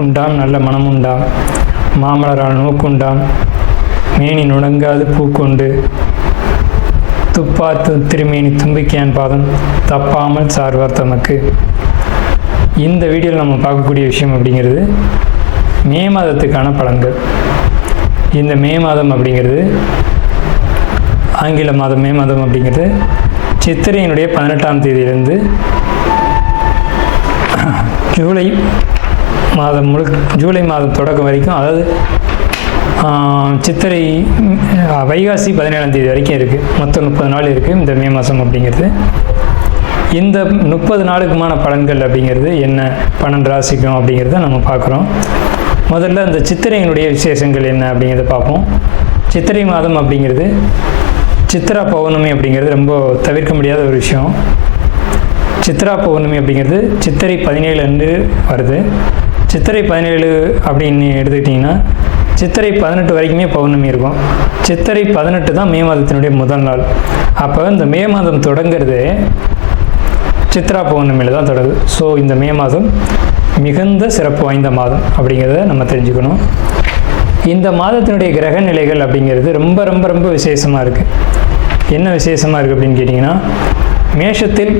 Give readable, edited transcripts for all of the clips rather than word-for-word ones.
நாக்குண்டாம் நல்ல மனமுண்டாம், மாமலரால் நோக்குண்டாம், மேனி நுடங்காது பூக்கொண்டு, துப்பாத்து திருமேனி தும்பிக்கையான் பாதம் தப்பாமல் சார்வார் தமக்கு. இந்த வீடியோவில் நம்ம பார்க்கக்கூடிய விஷயம் அப்படிங்கிறது மே மாதத்துக்கான பலன்கள். இந்த மே மாதம் அப்படிங்கிறது ஆங்கில மாதம். மே மாதம் அப்படிங்கிறது சித்திரையினுடைய 18ஆம் தேதியிலிருந்து ஜூலை மாதம் தொடக்கம் வரைக்கும், அதாவது சித்திரை வைகாசி 17ஆம் தேதி வரைக்கும் இருக்குது. மொத்தம் 30 நாள் இருக்குது இந்த மே மாதம் அப்படிங்கிறது. இந்த 30 நாளுக்குமான பலன்கள் அப்படிங்கிறது என்ன, 12 ராசிக்கும் அப்படிங்கிறத நம்ம பார்க்குறோம். முதல்ல இந்த சித்திரையினுடைய விசேஷங்கள் என்ன அப்படிங்கிறத பார்ப்போம். சித்திரை மாதம் அப்படிங்கிறது சித்ரா பௌர்ணமி அப்படிங்கிறது ரொம்ப தவிர்க்க முடியாத ஒரு விஷயம். சித்ரா பௌர்ணமி அப்படிங்கிறது சித்திரை 17 அன்று வருது. சித்திரை 17 அப்படின்னு எடுத்துக்கிட்டிங்கன்னா சித்திரை 18 வரைக்குமே பௌர்ணமி இருக்கும். சித்திரை 18 தான் மே மாதத்தினுடைய முதல் நாள். அப்போ இந்த மே மாதம் தொடங்கிறது சித்ரா பௌர்ணமியில் தான் தொடங்குது. ஸோ இந்த மே மாதம் மிகுந்த சிறப்பு வாய்ந்த மாதம் அப்படிங்கிறத நம்ம தெரிஞ்சுக்கணும். இந்த மாதத்தினுடைய கிரக நிலைகள் அப்படிங்கிறது ரொம்ப ரொம்ப ரொம்ப விசேஷமாக இருக்குது. என்ன விசேஷமாக இருக்குது அப்படின்னு கேட்டிங்கன்னா, மேஷத்தில்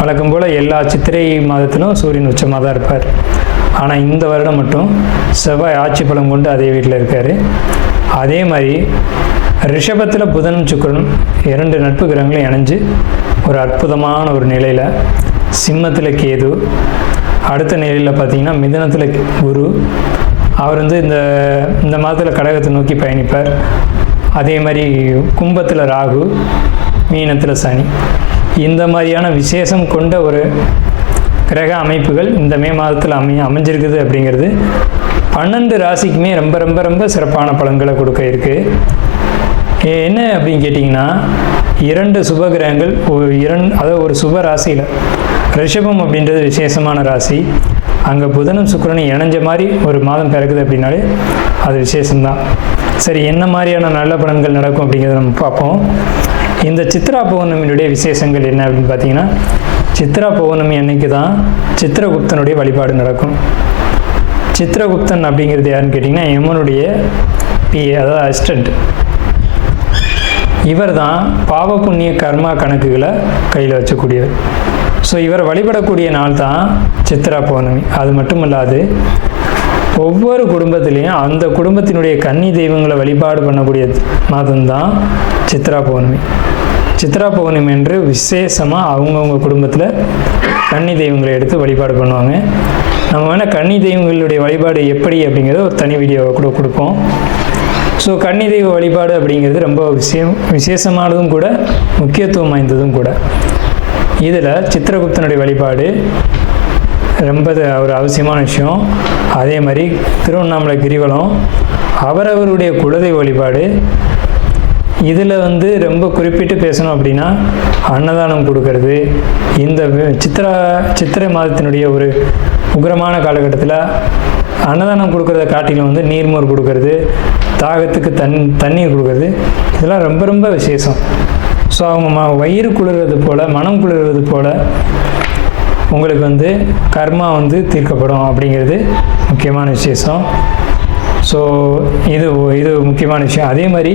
வழக்கம் போல் எல்லா சித்திரை மாதத்திலும் சூரியன் உச்சமாக தான் இருப்பார். ஆனால் இந்த வருடம் மட்டும் செவ்வாய் ஆட்சி பலம் கொண்டு அதே வீட்டில் இருக்கார். அதே மாதிரி ரிஷபத்தில் புதனும் சுக்கிரனும் 2 நட்பு கிரகங்களும் இணைஞ்சு ஒரு அற்புதமான ஒரு நிலையில், சிம்மத்தில் கேது, அடுத்த நிலையில் பார்த்திங்கன்னா மிதுனத்தில் குரு, அவர் இந்த மாதத்தில் கடகத்தை நோக்கி பயணிப்பார். அதே மாதிரி கும்பத்தில் ராகு, மீனத்தில் சனி. இந்த மாதிரியான விசேஷம் கொண்ட ஒரு கிரக அமைப்புகள் இந்த மே மாதத்தில் அமைஞ்சிருக்குது அப்படிங்கிறது 12 ராசிக்குமே ரொம்ப ரொம்ப ரொம்ப சிறப்பான பலன்களை கொடுக்க இருக்குது. என்ன அப்படின்னு கேட்டிங்கன்னா, 2 சுப கிரகங்கள் அதாவது ஒரு சுப ராசியில், ரிஷபம் அப்படின்றது விசேஷமான ராசி, அங்கே புதனும் சுக்கிரனும் இணைஞ்ச மாதிரி ஒரு மாதம் பிறக்குது அப்படின்னாலே அது விசேஷம்தான். சரி, என்ன மாதிரியான நல்ல பலன்கள் நடக்கும் அப்படிங்கிறத நம்ம பார்ப்போம். இந்த சித்ரா பௌர்ணமியினுடைய விசேஷங்கள் என்ன அப்படின்னு பார்த்தீங்கன்னா, சித்ரா பௌர்ணமி அன்னைக்கு தான் சித்திரகுப்தனுடைய வழிபாடு நடக்கும். சித்திரகுப்தன் அப்படிங்கிறது யாருன்னு கேட்டிங்கன்னா, யமனுடைய பிஏ, அதாவது அசிஸ்டண்ட். இவர் தான் பாவ புண்ணிய கர்மா கணக்குகளை கையில் வச்சக்கூடியவர். ஸோ இவரை வழிபடக்கூடிய நாள் தான் சித்ரா பௌர்ணமி. அது மட்டும் இல்லாது ஒவ்வொரு குடும்பத்திலையும் அந்த குடும்பத்தினுடைய கன்னி தெய்வங்களை வழிபாடு பண்ணக்கூடிய மாதம்தான் சித்ரா பௌர்ணமி. சித்ரா பௌர்ணமி என்று விசேஷமாக அவங்கவுங்க குடும்பத்தில் கன்னி தெய்வங்களை எடுத்து வழிபாடு பண்ணுவாங்க. நம்ம வேணால் கன்னி தெய்வங்களுடைய வழிபாடு எப்படி அப்படிங்கிறது ஒரு தனி வீடியோவை கூட கொடுப்போம். ஸோ கன்னி தெய்வ வழிபாடு அப்படிங்கிறது ரொம்ப விசேஷமானதும் கூட, முக்கியத்துவம் வாய்ந்ததும் கூட. இதில் சித்திரகுப்தனுடைய வழிபாடு ரொம்ப ஒரு அவசியமான விஷயம். அதே மாதிரி திருவண்ணாமலை கிரிவலம், அவரவருடைய குலதெய்வ வழிபாடு. இதில் ரொம்ப குறிப்பிட்டு பேசணும் அப்படின்னா அன்னதானம் கொடுக்கறது. இந்த சித்திரை மாதத்தினுடைய ஒரு உக்கிரமான காலகட்டத்தில் அன்னதானம் கொடுக்கறத காட்டிலும் நீர்மோர் கொடுக்கறது, தாகத்துக்கு தண்ணீர் கொடுக்கறது, இதெல்லாம் ரொம்ப ரொம்ப விசேஷம். ஸோ அவங்க வயிறு குளிர்றது போல், மனம் குளிர்றது போல் உங்களுக்கு கர்மா தீர்க்கப்படும் அப்படிங்கிறது முக்கியமான விசேஷம். ஸோ இது முக்கியமான விஷயம். அதே மாதிரி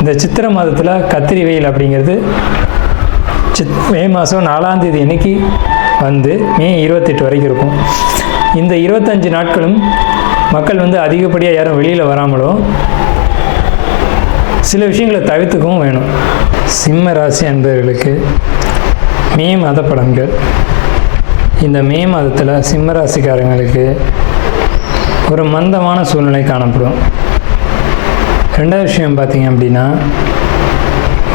இந்த சித்திரை மாதத்தில் கத்திரி வெயில் அப்படிங்கிறது மே மாதம் 4ஆம் தேதி அன்னைக்கு மே 28 வரைக்கும் இருக்கும். இந்த 25 நாட்களும் மக்கள் அதிகப்படியாக யாரும் வெளியில் வராமலும் சில விஷயங்களை தவிர்த்துக்கவும் வேணும். சிம்ம ராசி அன்பர்களுக்கு மே மாத பலன்கள். இந்த மே மாதத்தில் சிம்ம ராசிக்காரங்களுக்கு ஒரு மந்தமான சூழ்நிலை காணப்படும். 2வது விஷயம் பார்த்திங்க அப்படின்னா,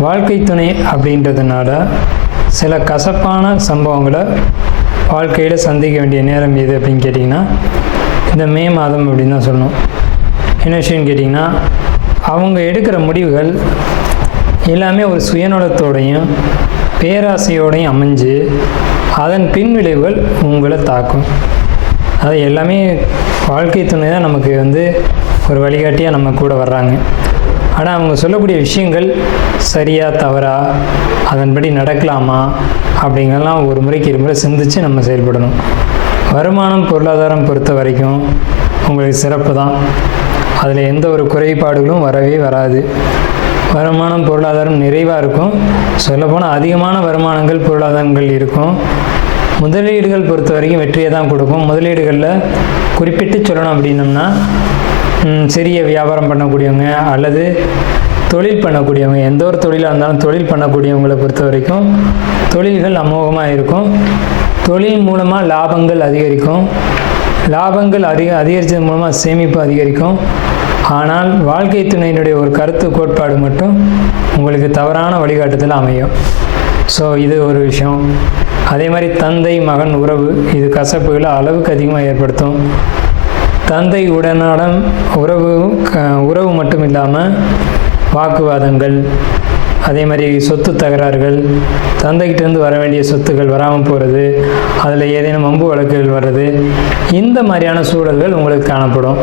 வாழ்க்கை துணை அப்படின்றதுனால சில கசப்பான சம்பவங்களை வாழ்க்கையில் சந்திக்க வேண்டிய நேரம் எது அப்படின்னு கேட்டிங்கன்னா இந்த மே மாதம் அப்படின்னு தான் சொல்லணும். என்ன விஷயம்னு கேட்டிங்கன்னா, அவங்க எடுக்கிற முடிவுகள் எல்லாமே ஒரு சுயநலத்தோடையும் பேராசையோடையும் அமைஞ்சு அதன் பின்விளைவுகள் உங்களை தாக்கும். அது எல்லாமே வாழ்க்கை துணை தான் நமக்கு ஒரு வழிகாட்டியாக நம்ம கூட வர்றாங்க. ஆனால் அவங்க சொல்லக்கூடிய விஷயங்கள் சரியா தவறா, அதன்படி நடக்கலாமா அப்படிங்கிறலாம் ஒரு முறைக்கு 2 முறை சிந்தித்து நம்ம செயல்படணும். வருமானம் பொருளாதாரம் பொறுத்த வரைக்கும் உங்களுக்கு சிறப்பு தான். அதில் எந்த ஒரு குறைபாடுகளும் வரவே வராது. வருமானம் பொருளாதாரம் நிறைவாக இருக்கும். சொல்லப்போனால் அதிகமான வருமானங்கள் பொருளாதாரங்கள் இருக்கும். முதலீடுகள் பொறுத்த வரைக்கும் வெற்றியை தான் கொடுக்கும். முதலீடுகளில் குறிப்பிட்டு சொல்லணும் அப்படின்னம்னா சிறிய வியாபாரம் பண்ணக்கூடியவங்க அல்லது தொழில் பண்ணக்கூடியவங்க, எந்த ஒரு தொழிலாக இருந்தாலும் தொழில் பண்ணக்கூடியவங்களை பொறுத்த வரைக்கும் தொழில்கள் அமோகமாக இருக்கும். தொழில் மூலமாக லாபங்கள் அதிகரிக்கும். லாபங்கள் அதிகரித்தது மூலமாக சேமிப்பு அதிகரிக்கும். ஆனால் வாழ்க்கை துணையினுடைய ஒரு கருத்து கோட்பாடு மட்டும் உங்களுக்கு தவறான வழிகாட்டுதல் அமையும். ஸோ இது ஒரு விஷயம். அதே மாதிரி தந்தை மகன் உறவு, இது கசப்புகளை அளவுக்கு அதிகமாக ஏற்படுத்தும். தந்தை உடனான உறவு மட்டும் இல்லாமல் வாக்குவாதங்கள், அதே மாதிரி சொத்து தகராறுகள், தந்தைகிட்டேருந்து வர வேண்டிய சொத்துக்கள் வராமல் போகிறது, அதில் ஏதேனும் வம்பு வழக்குகள் வர்றது, இந்த மாதிரியான சூழல்கள் உங்களுக்கு காணப்படும்.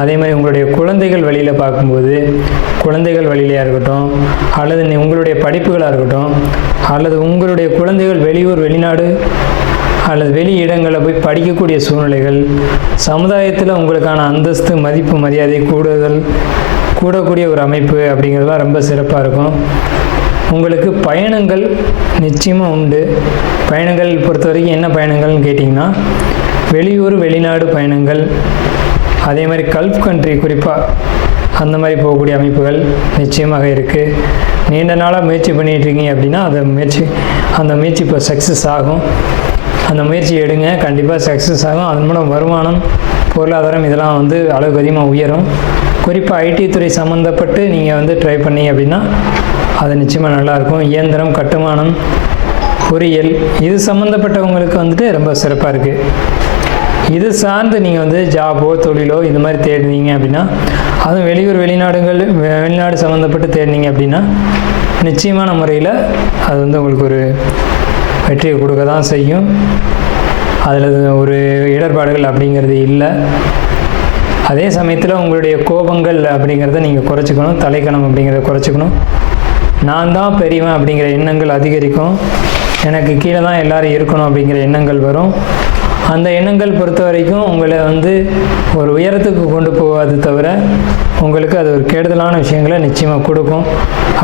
அதே மாதிரி உங்களுடைய குழந்தைகள் வழியில் பார்க்கும்போது, குழந்தைகள் வழியிலையாக இருக்கட்டும் அல்லது உங்களுடைய படிப்புகளாக இருக்கட்டும் அல்லது உங்களுடைய குழந்தைகள் வெளியூர் வெளிநாடு அல்லது வெளி இடங்களில் போய் படிக்கக்கூடிய சூழ்நிலைகள், சமுதாயத்தில் உங்களுக்கான அந்தஸ்து மதிப்பு மரியாதை கூடக்கூடிய ஒரு அமைப்பு அப்படிங்கிறதுலாம் ரொம்ப சிறப்பாக இருக்கும். உங்களுக்கு பயணங்கள் நிச்சயமாக உண்டு. பயணங்கள் பொறுத்த வரைக்கும் என்ன பயணங்கள்னு கேட்டிங்கன்னா, வெளியூர் வெளிநாடு பயணங்கள், அதே மாதிரி கல்ஃப் கண்ட்ரி குறிப்பாக அந்த மாதிரி போகக்கூடிய அமைப்புகள் நிச்சயமாக இருக்குது. நீண்ட நாளாக முயற்சி பண்ணிகிட்ருக்கீங்க அப்படின்னா அந்த முயற்சி இப்போ சக்ஸஸ் ஆகும். அந்த முயற்சி எடுங்க, கண்டிப்பாக சக்ஸஸ் ஆகும். அதன் மூலம் வருமானம் பொருளாதாரம் இதெல்லாம் அளவுக்கு அதிகமாக உயரும். குறிப்பாக ஐடி துறை சம்மந்தப்பட்டு நீங்கள் ட்ரை பண்ணீங்க அப்படின்னா அது நிச்சயமாக நல்லாயிருக்கும். இயந்திரம், கட்டுமானம், பொறியியல் இது சம்மந்தப்பட்டவங்களுக்கு ரொம்ப சிறப்பாக இருக்குது. இது சார்ந்து நீங்கள் ஜாபோ தொழிலோ இது மாதிரி தேடினீங்க அப்படின்னா, அதுவும் வெளியூர் வெளிநாடு சம்மந்தப்பட்டு தேடினீங்க அப்படின்னா நிச்சயமான முறையில் அது உங்களுக்கு ஒரு வெற்றியை கொடுக்க தான் செய்யும். அதில் ஒரு இடர்பாடுகள் அப்படிங்கிறது இல்லை. அதே சமயத்தில் உங்களுடைய கோபங்கள் அப்படிங்கிறத நீங்கள் குறைச்சிக்கணும். தலைக்கணம் அப்படிங்கிறத குறைச்சிக்கணும். நான் தான் பெரியவன் அப்படிங்கிற எண்ணங்கள் அதிகரிக்கும். எனக்கு கீழே தான் எல்லோரும் இருக்கணும் அப்படிங்கிற எண்ணங்கள் வரும். அந்த எண்ணங்கள் பொறுத்த வரைக்கும் உங்களை ஒரு உயரத்துக்கு கொண்டு போகாது தவிர உங்களுக்கு அது ஒரு கெடுதலான விஷயங்களை நிச்சயமாக கொடுக்கும்.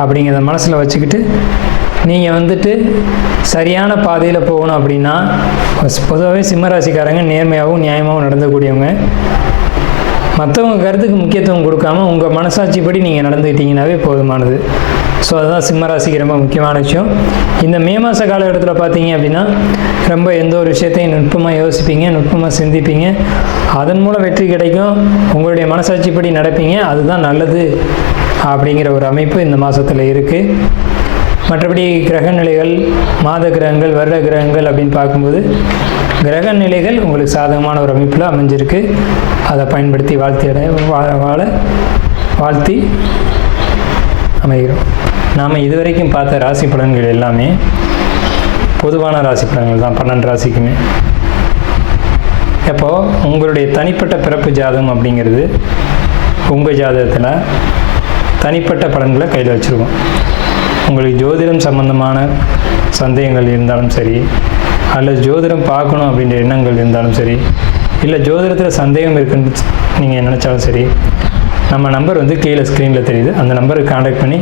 அப்படிங்கிறத மனசில் வச்சுக்கிட்டு நீங்கள் சரியான பாதையில் போகணும் அப்படின்னா, பொதுவாகவே சிம்மராசிக்காரங்க நேர்மையாகவும் நியாயமாகவும் நடந்தக்கூடியவங்க. மற்றவங்க கருத்துக்கு முக்கியத்துவம் கொடுக்காம உங்கள் மனசாட்சிப்படி நீங்கள் நடந்துக்கிட்டீங்கன்னாவே போதுமானது. ஸோ அதுதான் சிம்மராசிக்கு ரொம்ப முக்கியமான விஷயம். இந்த மே மாத காலகட்டத்தில் பார்த்தீங்க அப்படின்னா ரொம்ப எந்த ஒரு விஷயத்தையும் நுட்பமாக யோசிப்பீங்க, நுட்பமாக சிந்திப்பீங்க. அதன் மூலம் வெற்றி கிடைக்கும். உங்களுடைய மனசாட்சிப்படி நடப்பீங்க. அதுதான் நல்லது அப்படிங்கிற ஒரு அமைப்பு இந்த மாதத்தில் இருக்குது. மற்றபடி கிரக நிலைகள், மாத கிரகங்கள், வருட கிரகங்கள் அப்படின்னு பார்க்கும்போது கிரக நிலைகள் உங்களுக்கு சாதகமான ஒரு அமைப்பில் அமைஞ்சிருக்கு. அதை பயன்படுத்தி வாழ்த்தி அமைகிறோம். நாம் இதுவரைக்கும் பார்த்த ராசி பலன்கள் எல்லாமே பொதுவான ராசி பலன்கள் தான், 12 ராசிக்குமே. அப்போது உங்களுடைய தனிப்பட்ட பிறப்பு ஜாதகம் அப்படிங்கிறது உங்கள் ஜாதகத்தில் தனிப்பட்ட பலன்களை கையில் வச்சுருக்கோம். உங்களுக்கு ஜோதிடம் சம்பந்தமான சந்தேகங்கள் இருந்தாலும் சரி, அல்லது ஜோதிடம் பார்க்கணும் அப்படின்ற எண்ணங்கள் இருந்தாலும் சரி, இல்லை ஜோதிடத்தில் சந்தேகம் இருக்குன்னு நீங்கள் நினச்சாலும் சரி, நம்ம நம்பர் கீழே ஸ்க்ரீனில் தெரியுது. அந்த நம்பருக்கு காண்டாக்ட் பண்ணி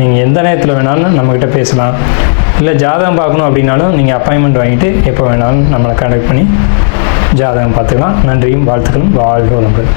நீங்கள் எந்த நேரத்தில் வேணாலும் நம்மக்கிட்ட பேசலாம். இல்லை ஜாதகம் பார்க்கணும் அப்படின்னாலும் நீங்கள் அப்பாயின்மெண்ட் வாங்கிட்டு எப்போ வேணாலும் நம்மளை காண்டாக்ட் பண்ணி ஜாதகம் பார்த்துக்கலாம். நன்றியும் வாழ்த்துக்களும். வாழ்க வளமுடன்.